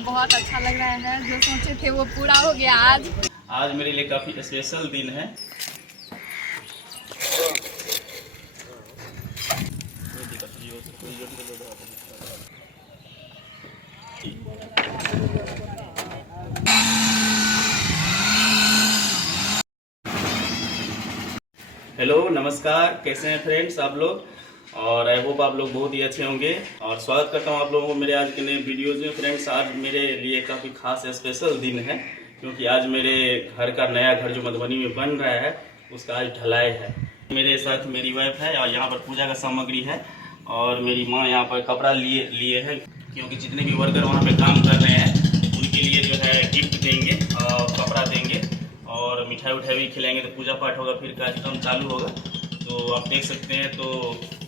हमें बहुत अच्छा लग रहा है। जो सोचे थे वो पूरा हो गया आज मेरे लिए काफ़ी स्पेशल दिन है। हेलो नमस्कार, कैसे हैं फ्रेंड्स आप लोग। और आई होप आप लोग बहुत ही अच्छे होंगे और स्वागत करता हूं आप लोगों को मेरे आज के नए वीडियोज़ में। फ्रेंड्स आज मेरे लिए काफ़ी खास स्पेशल दिन है क्योंकि आज मेरे घर का नया घर जो मधुबनी में बन रहा है उसका आज ढलाई है। मेरे साथ मेरी वाइफ है और यहाँ पर पूजा का सामग्री है और मेरी माँ यहाँ पर कपड़ा लिए हैं क्योंकि जितने भी वर्कर वहाँ पे काम कर रहे हैं उनके लिए जो है गिफ्ट देंगे और कपड़ा देंगे और मिठाई उठाई भी खिलाएंगे। तो पूजा पाठ होगा, फिर कार्यक्रम चालू होगा। तो आप देख सकते हैं, तो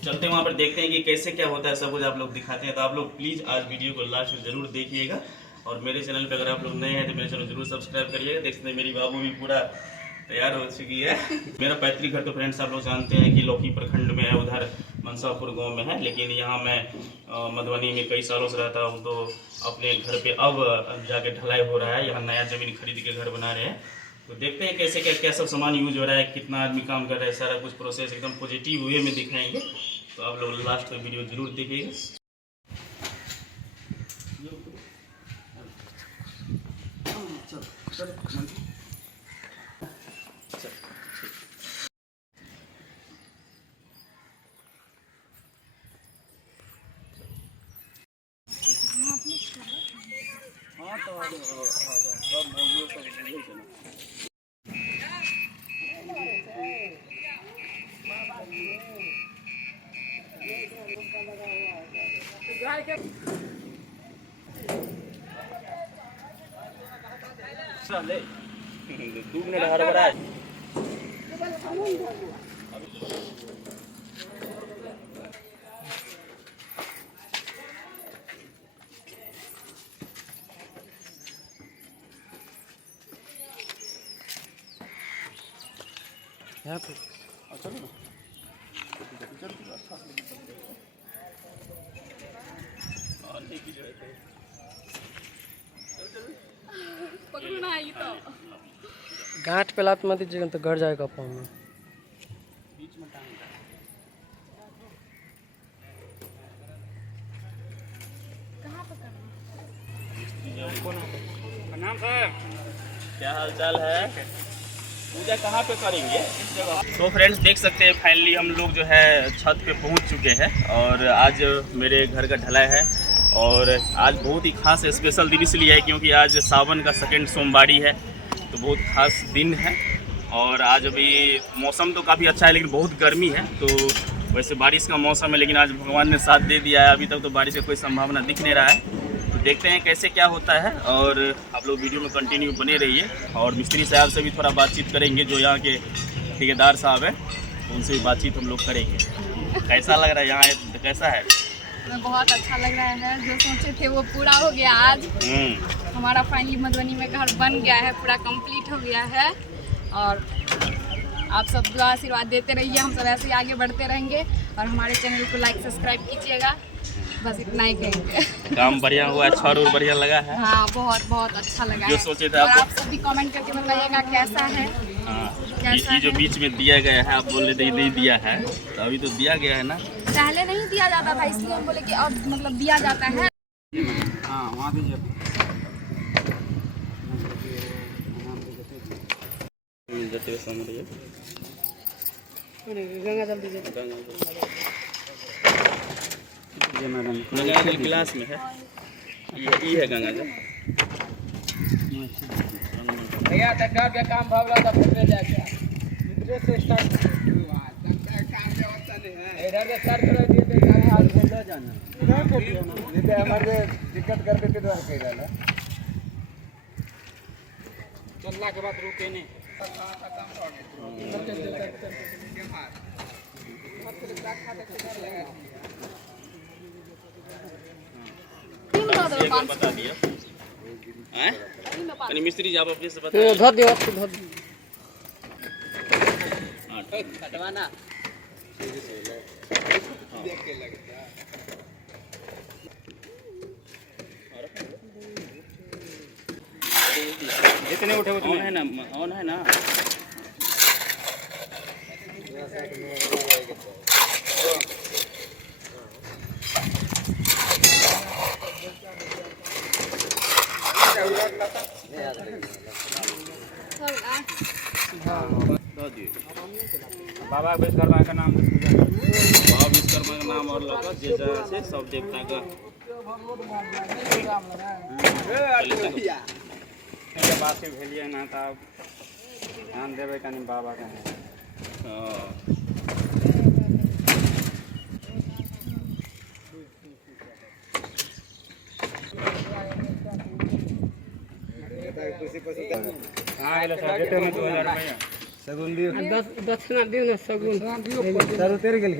चलते हैं वहाँ पर, देखते हैं कि कैसे क्या होता है, सब कुछ आप लोग दिखाते हैं। तो आप लोग प्लीज़ आज वीडियो को लास्ट में जरूर देखिएगा और मेरे चैनल पर अगर आप लोग नए हैं तो मेरे चैनल जरूर सब्सक्राइब करिएगा। देख सकते हैं मेरी बाबू भी पूरा तैयार हो चुकी है। मेरा पैतृक घर तो फ्रेंड्स आप लोग जानते हैं कि लौकी प्रखंड में है, उधर मनसापुर गांव में है, लेकिन यहाँ मैं मधुबनी में कई सालों से रहता हूँ। तो अपने घर पे अब जाके ढलाई हो रहा है, यहाँ नया ज़मीन खरीद के घर बना रहे हैं। तो देखते हैं कैसे क्या क्या सब सामान यूज हो रहा है, कितना आदमी काम कर रहा है, सारा कुछ प्रोसेस एकदम पॉजिटिव वे में दिखाएंगे। तो आप लोग लास्ट में वीडियो जरूर देखिएगा। दूध में हर बड़ा है। यहाँ पे चलो ना, पकड़ना है तो गांठ पे लात मत दीजिएगा तो गड़ जाएगा पाँव में। बीच में टांग नाम सर क्या हाल चाल है। पूजा कहाँ पे करेंगे, इस जगह। तो फ्रेंड्स देख सकते हैं फाइनली हम लोग जो है छत पे पहुंच चुके हैं और आज मेरे घर का ढलाई है। और आज बहुत ही खास स्पेशल दिन इसलिए है क्योंकि आज सावन का सेकंड सोमवारी है, तो बहुत खास दिन है। और आज अभी मौसम तो काफ़ी अच्छा है लेकिन बहुत गर्मी है। तो वैसे बारिश का मौसम है लेकिन आज भगवान ने साथ दे दिया है, अभी तक तो बारिश का कोई संभावना दिख नहीं रहा है। तो देखते हैं कैसे क्या होता है और आप लोग वीडियो में कंटिन्यू बने रहिए। और मिस्त्री साहब से भी थोड़ा बातचीत करेंगे, जो यहाँ के ठेकेदार साहब हैं, तो उनसे भी बातचीत हम लोग करेंगे। कैसा लग रहा है यहाँ, कैसा है? हमें बहुत अच्छा लग रहा है। जो सोचे थे वो पूरा हो गया आज। हमारा फाइनली मधुबनी में घर बन गया है, पूरा कंप्लीट हो गया है। और आप सब दुआ आशीर्वाद देते रहिए, हम सब ऐसे ही आगे बढ़ते रहेंगे। और हमारे चैनल को लाइक सब्सक्राइब कीजिएगा, बस इतना ही कहेंगे। काम बढ़िया हुआ है, छड़ और बढ़िया लगा है। हाँ बहुत बहुत अच्छा लगा जो है। सोचे थे और आप सब भी कमेंट करके बताइएगा कैसा है। हाँ, ये जो बीच में दिया गया है, आप बोल रहे थे नहीं दिया है, तो अभी तो दिया गया है ना। पहले नहीं दिया जाता था, इसलिए हम बोले कि अब मतलब दिया जाता है। हाँ वहाँ दीजिए। गंगा जल दीजिए। गंगा जल गिलास में है, ये है गंगा जल। भैया टक्कर के काम भावला था, फिर जाके इधर से स्टार्ट इधर से स्टार्ट कर दिए थे। आज बोल जाना इधर को भी ना, नहीं तो हमारे दिक्कत कर देते तो कह रहा है। चलना के बाद रुके नहीं। बता दिया मिस्त्री जी, आप अपने से बता धो दियो, धो दियो। कटवाना देख के लगता जितने उठे ऑन है ना, ऑन है ना। बाबा विश्वकर्मा का नाम बाबा विश्वकर्मा का नाम और लोग जैसा से सब देवता का बात से भेलिए ना तब ध्यान देवे का नहीं बाबा का है। सगुन दियो 10 दक्षिणा दियो ना सगुन सर तेरे गेल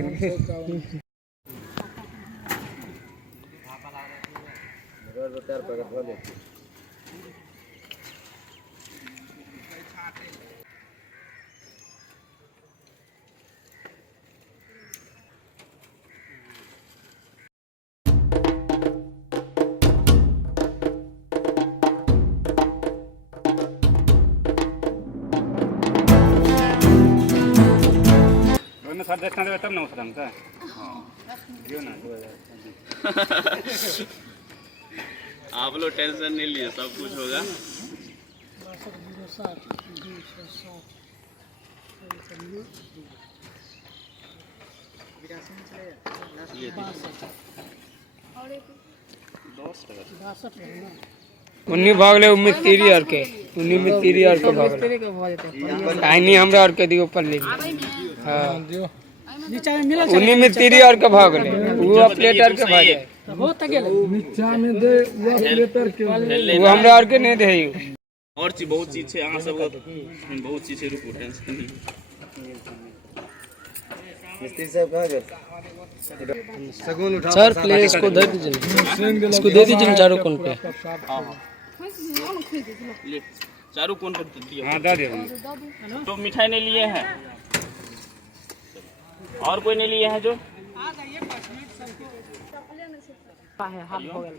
सर देखना देवे तब ना उतरम का दियो ना 2000 आप लोग टेंशन नहीं लिए, सब कुछ होगा। उन्नी भाग ले उम्मीद तेरी और के उन्नी में तेरी और के भाग ले काहे नहीं हमरा और के दियो ऊपर ले हां नीचा में मिला उन्नी में तेरी और के भाग ले वो प्लेटर के भाग हो त गेल नीचा में दे वो प्लेटर के वो हमरा और के नहीं दे और चीज बहुत चीज है, अहाँ सब बहुत चीज है, रुको टेंशन नहीं। मिस्त्री साहब कहां गए सगुन उठा सर प्लीज इसको दे दीजिए, इसको दे दीजिए चारों कोन पे। ले चारों कोन पर दिया। हां दे दे तो मिठाई नहीं लिए हैं और कोई नहीं लिए हैं जो आ जाइए 5 मिनट सबको है हाथ हो गया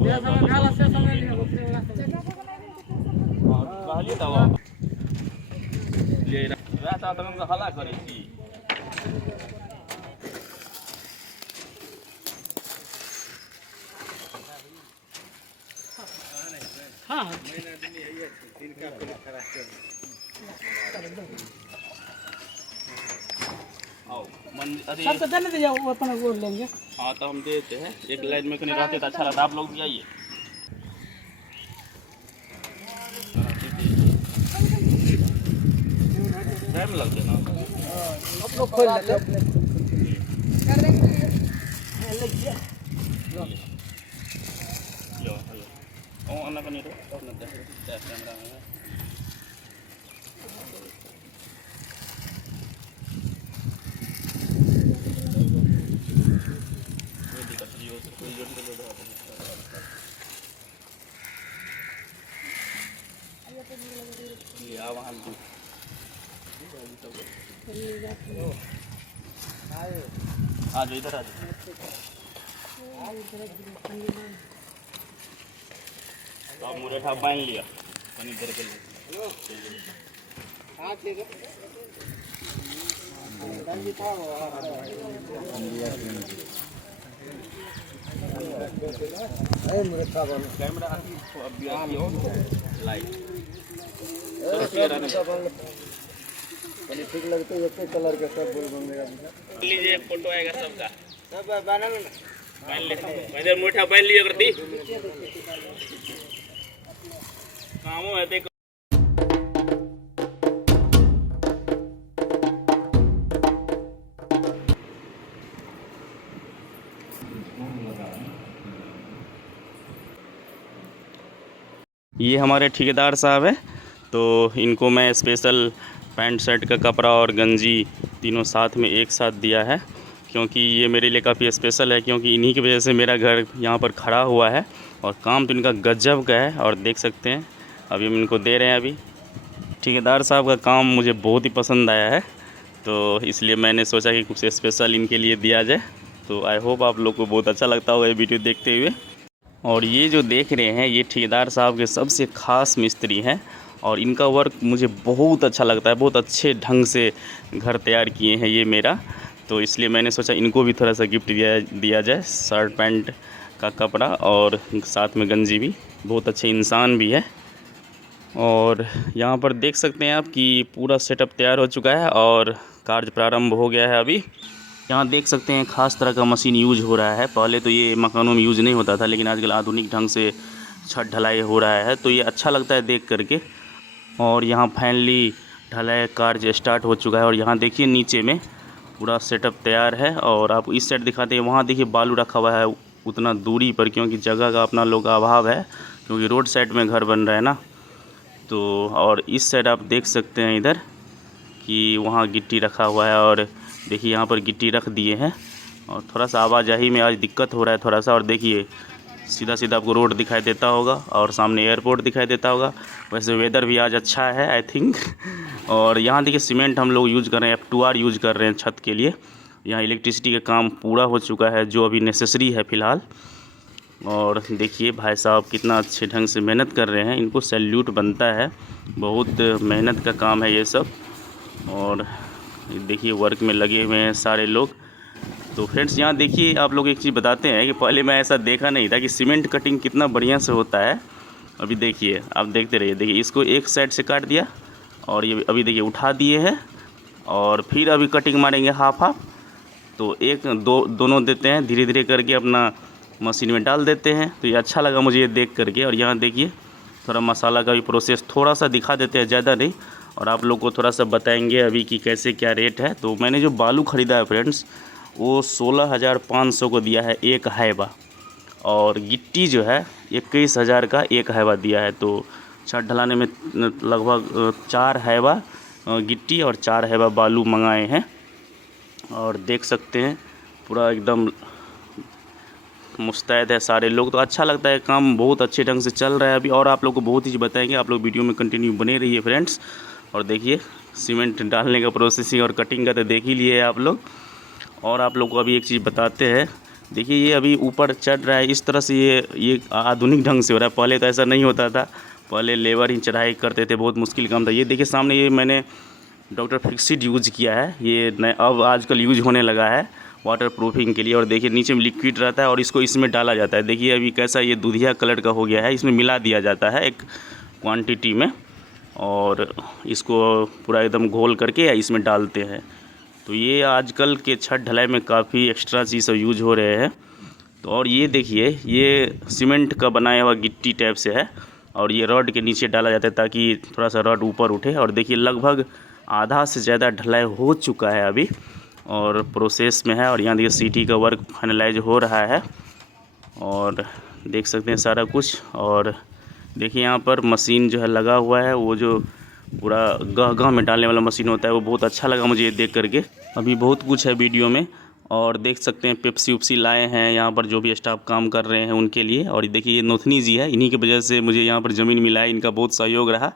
ये सब गाला से समय कहलिए दवा ले रहता तो हम हल्ला करे छी। हां आओ अरे सबको देने दीजिए, वो अपना गोल लेंगे। हाँ तो हम देते हैं, एक लाइन में कहीं रहते तो अच्छा रहता। आप लोग भी आइए। टाइम लग जाए ना, आप लोग खोल लेते कर देंगे। लो ओ अन्ना को नहीं तो अपना कैमरा में ये वहाँ आ जाओ, इधर आ जाओ। तो आप मुरेठा बांध लिया पानी भर के लिए। कैमरा लाइट ठीक लगते हैं, एक कलर के सब बोल बनेगा। लीजिए फोटो आएगा सबका, सब बना लो ना, बांध ले। इधर मुरेठा बांध लिया करती कामों है देखो। ये हमारे ठेकेदार साहब है, तो इनको मैं स्पेशल पैंट शर्ट का कपड़ा और गंजी तीनों साथ में एक साथ दिया है, क्योंकि ये मेरे लिए काफ़ी स्पेशल है, क्योंकि इन्हीं की वजह से मेरा घर यहाँ पर खड़ा हुआ है। और काम तो इनका गजब का है, और देख सकते हैं अभी हम इनको दे रहे हैं। अभी ठेकेदार साहब का काम मुझे बहुत ही पसंद आया है, तो इसलिए मैंने सोचा कि कुछ स्पेशल इनके लिए दिया जाए। तो आई होप आप लोग को बहुत अच्छा लगता होगा ये वीडियो देखते हुए। और ये जो देख रहे हैं ये ठेकेदार साहब के सबसे ख़ास मिस्त्री हैं और इनका वर्क मुझे बहुत अच्छा लगता है। बहुत अच्छे ढंग से घर तैयार किए हैं ये मेरा, तो इसलिए मैंने सोचा इनको भी थोड़ा सा गिफ्ट दिया जाए, शर्ट पैंट का कपड़ा और साथ में गंजी भी। बहुत अच्छे इंसान भी है। और यहाँ पर देख सकते हैं आप कि पूरा सेटअप तैयार हो चुका है और कार्य प्रारंभ हो गया है। अभी यहाँ देख सकते हैं खास तरह का मशीन यूज हो रहा है। पहले तो ये मकानों में यूज नहीं होता था, लेकिन आजकल आधुनिक ढंग से छत ढलाई हो रहा है, तो ये अच्छा लगता है देख करके। और यहाँ फाइनली ढलाई कार्य स्टार्ट हो चुका है और यहाँ देखिए नीचे में पूरा सेटअप तैयार है। और आप इस साइड दिखाते हैं, वहाँ देखिए बालू रखा हुआ है उतना दूरी पर, क्योंकि जगह का अपना लोग का अभाव है, क्योंकि रोड साइड में घर बन रहा है ना। तो और इस साइड आप देख सकते हैं इधर कि वहाँ गिट्टी रखा हुआ है और देखिए यहाँ पर गिट्टी रख दिए हैं। और थोड़ा सा आवाजाही में आज दिक्कत हो रहा है थोड़ा सा। और देखिए सीधा सीधा आपको रोड दिखाई देता होगा और सामने एयरपोर्ट दिखाई देता होगा। वैसे वेदर भी आज अच्छा है आई थिंक। और यहाँ देखिए सीमेंट हम लोग यूज़ कर रहे हैं, F2R यूज़ कर रहे हैं छत के लिए। यहाँ इलेक्ट्रिसिटी का काम पूरा हो चुका है जो अभी नेसेसरी है फ़िलहाल। और देखिए भाई साहब कितना अच्छे ढंग से मेहनत कर रहे हैं, इनको सैल्यूट बनता है। बहुत मेहनत का काम है ये सब। और देखिए वर्क में लगे हुए हैं सारे लोग। तो फ्रेंड्स यहाँ देखिए आप लोग एक चीज़ बताते हैं कि पहले मैं ऐसा देखा नहीं था कि सीमेंट कटिंग कितना बढ़िया से होता है। अभी देखिए आप देखते रहिए। देखिए इसको एक साइड से काट दिया और ये अभी देखिए उठा दिए हैं और फिर अभी कटिंग मारेंगे हाफ हाफ। तो एक दोनों देते हैं, धीरे धीरे करके अपना मशीन में डाल देते हैं। तो ये अच्छा लगा मुझे ये देख करके। और यहाँ देखिए थोड़ा मसाला का भी प्रोसेस थोड़ा सा दिखा देते हैं, ज़्यादा नहीं। और आप लोग को थोड़ा सा बताएंगे अभी कि कैसे क्या रेट है। तो मैंने जो बालू ख़रीदा है फ्रेंड्स वो 16,500 को दिया है एक हैबा, और गिट्टी जो है 21,000 का एक हैबा दिया है। तो छत ढलाने में लगभग 4 हैबा गिट्टी और 4 हैबा बालू मंगाए हैं। और देख सकते हैं पूरा एकदम मुस्तैद है सारे लोग। तो अच्छा लगता है, काम बहुत अच्छे ढंग से चल रहा है अभी। और आप लोग को बहुत ही बताएंगे, आप लोग वीडियो में कंटिन्यू बने रहिए फ्रेंड्स। और देखिए सीमेंट डालने का प्रोसेसिंग और कटिंग का तो देख ही लिए आप लोग। और आप लोग को अभी एक चीज़ बताते हैं, देखिए ये अभी ऊपर चढ़ रहा है इस तरह से। ये आधुनिक ढंग से हो रहा है, पहले तो ऐसा नहीं होता था। पहले लेबर ही चढ़ाई करते थे, बहुत मुश्किल काम था। ये देखिए सामने ये मैंने डॉक्टर फिक्सिड यूज़ किया है, ये अब आजकल यूज होने लगा है वाटर प्रूफिंग के लिए। और देखिए नीचे में लिक्विड रहता है और इसको इसमें डाला जाता है। देखिए अभी कैसा ये दूधिया कलर का हो गया है, इसमें मिला दिया जाता है एक क्वांटिटी में और इसको पूरा एकदम घोल करके इसमें डालते हैं। तो ये आजकल के छत ढलाई में काफ़ी एक्स्ट्रा चीज़ यूज हो रहे हैं। तो और ये देखिए ये सीमेंट का बनाया हुआ गिट्टी टाइप से है और ये रॉड के नीचे डाला जाता है ताकि थोड़ा सा रॉड ऊपर उठे। और देखिए लगभग आधा से ज़्यादा ढलाई हो चुका है अभी और प्रोसेस में है। और यहाँ देखिए सीटी का वर्क फाइनलाइज हो रहा है और देख सकते हैं सारा कुछ। और देखिए यहाँ पर मशीन जो है लगा हुआ है, वो जो पूरा गह में डालने वाला मशीन होता है, वो बहुत अच्छा लगा मुझे ये देख करके। अभी बहुत कुछ है वीडियो में। और देख सकते हैं पेप्सी उपसी लाए हैं यहाँ पर जो भी स्टाफ काम कर रहे हैं उनके लिए। और देखिए ये नोथनी जी है, इन्हीं की वजह से मुझे यहाँ पर ज़मीन मिला है, इनका बहुत सहयोग रहा।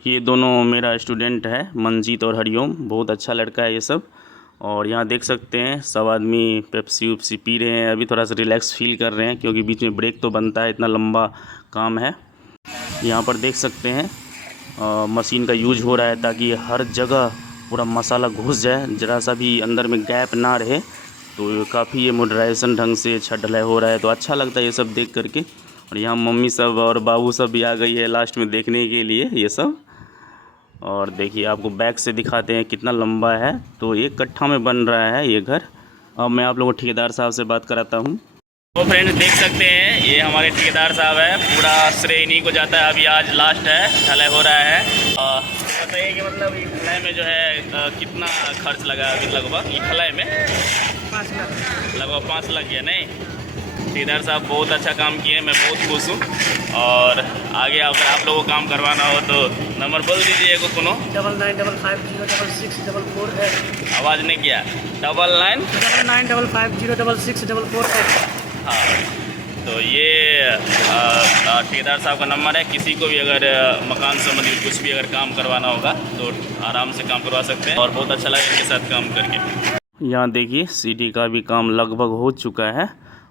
ये दोनों मेरा स्टूडेंट है, मंजीत और हरिओम, बहुत अच्छा लड़का है ये सब। और यहाँ देख सकते हैं सब आदमी पेप्सी उपसी पी रहे हैं, अभी थोड़ा सा रिलैक्स फील कर रहे हैं क्योंकि बीच में ब्रेक तो बनता है, इतना लंबा काम है। यहाँ पर देख सकते हैं मशीन का यूज हो रहा है ताकि हर जगह पूरा मसाला घुस जाए, ज़रा सा भी अंदर में गैप ना रहे। तो काफ़ी ये मॉडर्नाइजेशन ढंग से छत ढलाई हो रहा है, तो अच्छा लगता है ये सब देख करके। और यहाँ मम्मी सब और बाबू सब भी आ गई है लास्ट में देखने के लिए ये सब। और देखिए आपको बैक से दिखाते हैं कितना लंबा है। तो एक कट्ठा में बन रहा है ये घर। अब मैं आप लोगों को ठेकेदार साहब से बात कराता हूँ। तो फ्रेंड्स देख सकते हैं ये हमारे ठेकेदार साहब है, पूरा श्रेय इन्हीं को जाता है। अभी आज लास्ट है, ढलाई हो रहा है। बताइए कि मतलब ये ढलाई में जो है कितना खर्च लगा अभी लगभग ये ढलाई में? 5 लाख लगभग 5 लाख गया। नहीं, ठेकेदार साहब बहुत अच्छा काम किए, मैं बहुत खुश हूँ। और आगे अगर आप लोगों को काम करवाना हो तो नंबर बोल दीजिए एगो कोनो 99550644। आवाज़ नहीं किया, 99550644। हाँ, तो ये ठेकेदार साहब का नंबर है। किसी को भी अगर मकान संबंधी कुछ भी अगर काम करवाना होगा तो आराम से काम करवा सकते हैं। और बहुत अच्छा लगा इनके साथ काम करके। यहाँ देखिए सीटी का भी काम लगभग हो चुका है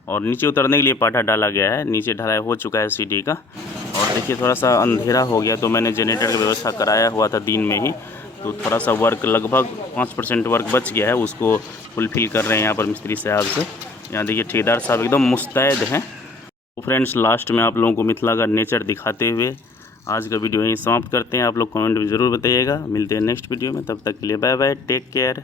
और नीचे उतरने के लिए पाटा डाला गया है। नीचे ढलाई हो चुका है सीढ़ी का। और देखिए थोड़ा सा अंधेरा हो गया तो मैंने जनरेटर की व्यवस्था कराया हुआ था दिन में ही, तो थोड़ा सा वर्क लगभग 5% वर्क बच गया है, उसको फुलफिल कर रहे हैं यहाँ पर मिस्त्री साहब से। यहाँ देखिए ठेकेदार साहब एकदम मुस्तैद हैं। तो फ्रेंड्स लास्ट में आप लोगों को मिथिला का नेचर दिखाते हुए आज का वीडियो यहीं समाप्त करते हैं। आप लोग कमेंट में ज़रूर बताइएगा। मिलते हैं नेक्स्ट वीडियो में, तब तक के लिए बाय बाय, टेक केयर।